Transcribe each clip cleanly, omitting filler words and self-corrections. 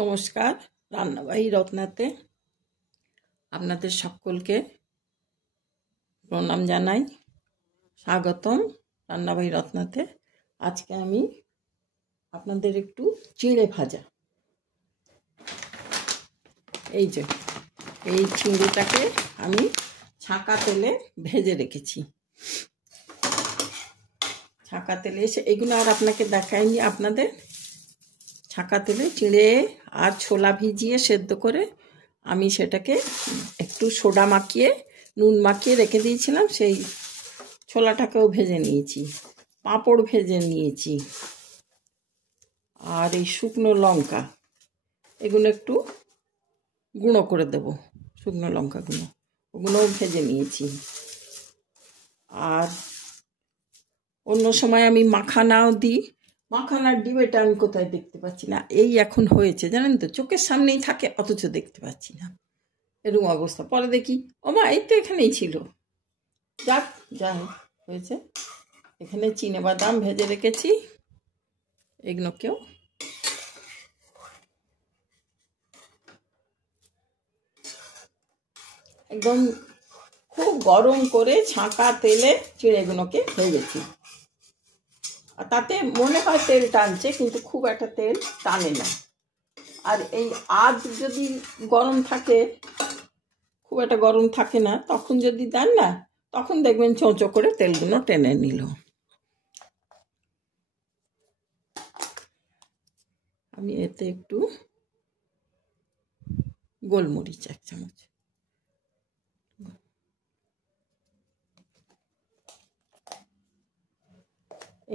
নমস্কার, রান্নাবাড়ি রত্নাতে আপনাদের সকলকে প্রণাম জানাই। স্বাগতম রান্নাবাড়ি রত্নাতে। আজকে আমি আপনাদের একটু চিঁড়ে ভাজা, এই চিঁড়েটাকে আমি ছাঁকা তেলে ভেজে রেখেছি। ছাঁকা তেলে এগুলো আর আপনাকে দেখাইনি। আপনাদের ছাঁকা তেলে চিঁড়ে আর ছোলা ভিজিয়ে সেদ্ধ করে আমি সেটাকে একটু সোডা মাখিয়ে নুন মাখিয়ে রেখে দিয়েছিলাম। সেই ছোলাটাকেও ভেজে নিয়েছি, পাঁপড় ভেজে নিয়েছি, আর এই শুকনো লঙ্কা এগুলো একটু গুঁড়ো করে দেব, শুকনো লঙ্কাগুলো ওগুলোও ভেজে নিয়েছি। আর অন্য সময় আমি মাখানাও দিই। মাখানার ডিবেটা আমি কোথায় দেখতে পাচ্ছি না, এই এখন হয়েছে জানেন তো, চোখের সামনেই থাকে অথচ দেখতে পাচ্ছি না, এরকম অবস্থা। পরে দেখি ওমা এই তো এখানেই ছিল। যাক যা হয়েছে। এখানে চিনেবাদাম ভেজে রেখেছি, এগুলোকেও একদম খুব গরম করে ছাঁকা তেলে চিড়েগুলোকে ভেজেছি। আর তাতে মনে হয় তেল টানছে, কিন্তু খুব একটা তেল টানে না। আর এই আজ যদি গরম থাকে, খুব একটা গরম থাকে না, তখন যদি দেন না, তখন দেখবেন চোঁচো করে তেলগুলো টেনে নিল। আমি এতে একটু গোলমরিচ 1 চামচ,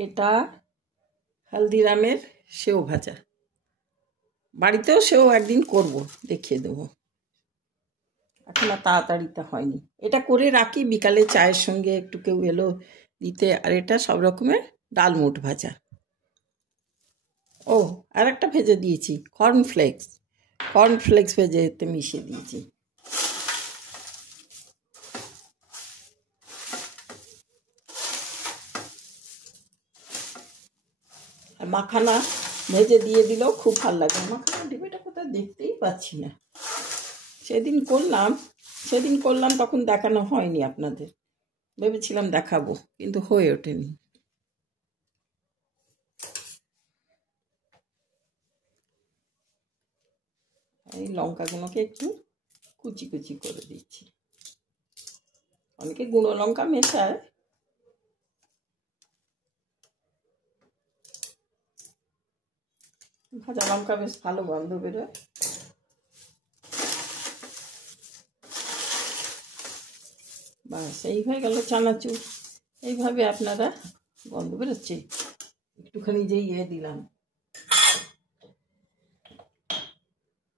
এটা হালদিরামের সেও ভাজা। বাড়িতেও সেও একদিন করব, দেখিয়ে দেবো। এখন আর তাড়াতাড়িতে হয়নি। এটা করে রাখি, বিকালে চায়ের সঙ্গে একটু কেউ এলো দিতে। আর এটা সব রকমের ডালমুট ভাজা। ও আর একটা ভেজে দিয়েছি, কর্নফ্লেক্স ভেজে এতে মিশিয়ে দিয়েছি। আর মাখানা ভেজে দিয়ে দিলেও খুব ভালো লাগে। মাখানা ডিবেটা কোথায় দেখতেই পাচ্ছি না। সেদিন করলাম তখন দেখানো হয়নি আপনাদের, ভেবেছিলাম দেখাবো, কিন্তু হয়ে ওঠেনি। এই লঙ্কাগুলোকে একটু কুচি কুচি করে দিচ্ছি। অনেকে গুঁড়ো লঙ্কা মেশায়, ভাজা লঙ্কা বেশ ভালো গন্ধ বেরোয়। বাস এই হয়ে গেল চানাচুর। এইভাবে আপনারা, গন্ধ বেরোচ্ছে, একটুখানি যে দিলাম,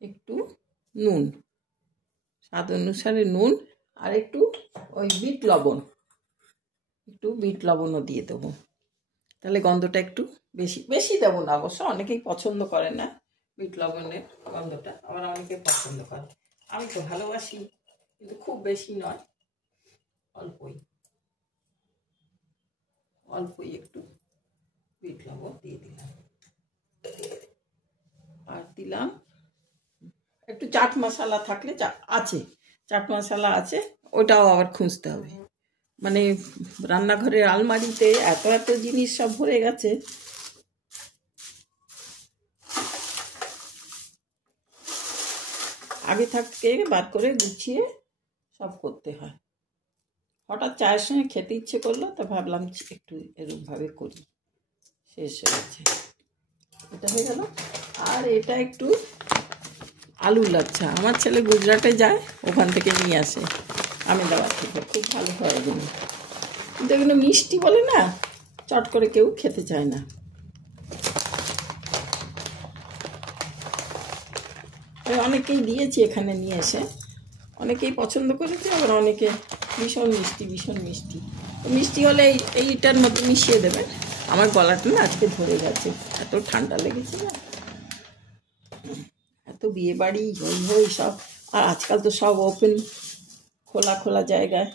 একটু নুন, স্বাদ অনুসারে নুন, আর একটু ওই বিট লবণও দিয়ে দেবো। তাহলে গন্ধটা একটু বেশি দেবো না অবশ্য, অনেকেই পছন্দ করে না বিট লবণের গন্ধটা, আবার অনেকে পছন্দ করে। আমি তো ভালোবাসি, কিন্তু খুব বেশি নয়, অল্পই একটু বিট লবণ দিয়ে দিলাম। আর দিলাম একটু চাট মশলা থাকলে, চাট মশলা আছে, ওটাও আবার খুঁজতে হবে। মানে রান্নাঘরের আলমারিতে এত এত জিনিস সব ভরে গেছে, আগে থাকতে বার করে গুছিয়ে সব করতে হয়। হঠাৎ চায়ের সঙ্গে খেতে ইচ্ছে করলো, তো ভাবলাম একটু এরকমভাবে করি। শেষ হয়েছে, এটা হয়ে গেল। আর এটা একটু আলু লাচ্ছা, আমার ছেলে গুজরাটে যায়, ওখান থেকে নিয়ে আসে আমেদাবাদ থেকে, খুব ভালো হয় এগুলো। কিন্তু এগুলো মিষ্টি বলে না, চট করে কেউ খেতে চায় না। অনেকেই দিয়েছি এখানে নিয়ে এসে, অনেকেই পছন্দ করেছে, আবার অনেকে ভীষণ মিষ্টি। তো মিষ্টি হলে এইটার মধ্যে মিশিয়ে দেবেন। আমার গলাটা না আজকে ধরে গেছে, এত ঠান্ডা লেগেছে না, এত বিয়ে বাড়ি হই সব। আর আজকাল তো সব ওপেন, খোলা জায়গায়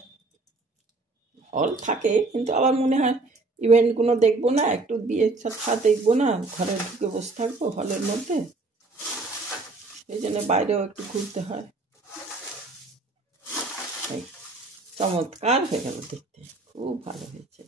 হল থাকে, কিন্তু আবার মনে হয় ইভেন্টগুলো দেখবো না, একটু বিয়ে সাথে দেখবো না, ঘরে ঢুকে বসে থাকবো হলের মধ্যে। এই জন্য বাইরেও একটু ঘুরতে হয়। এই চমৎকার হয়ে গেল দেখতে, খুব ভালো হয়েছে।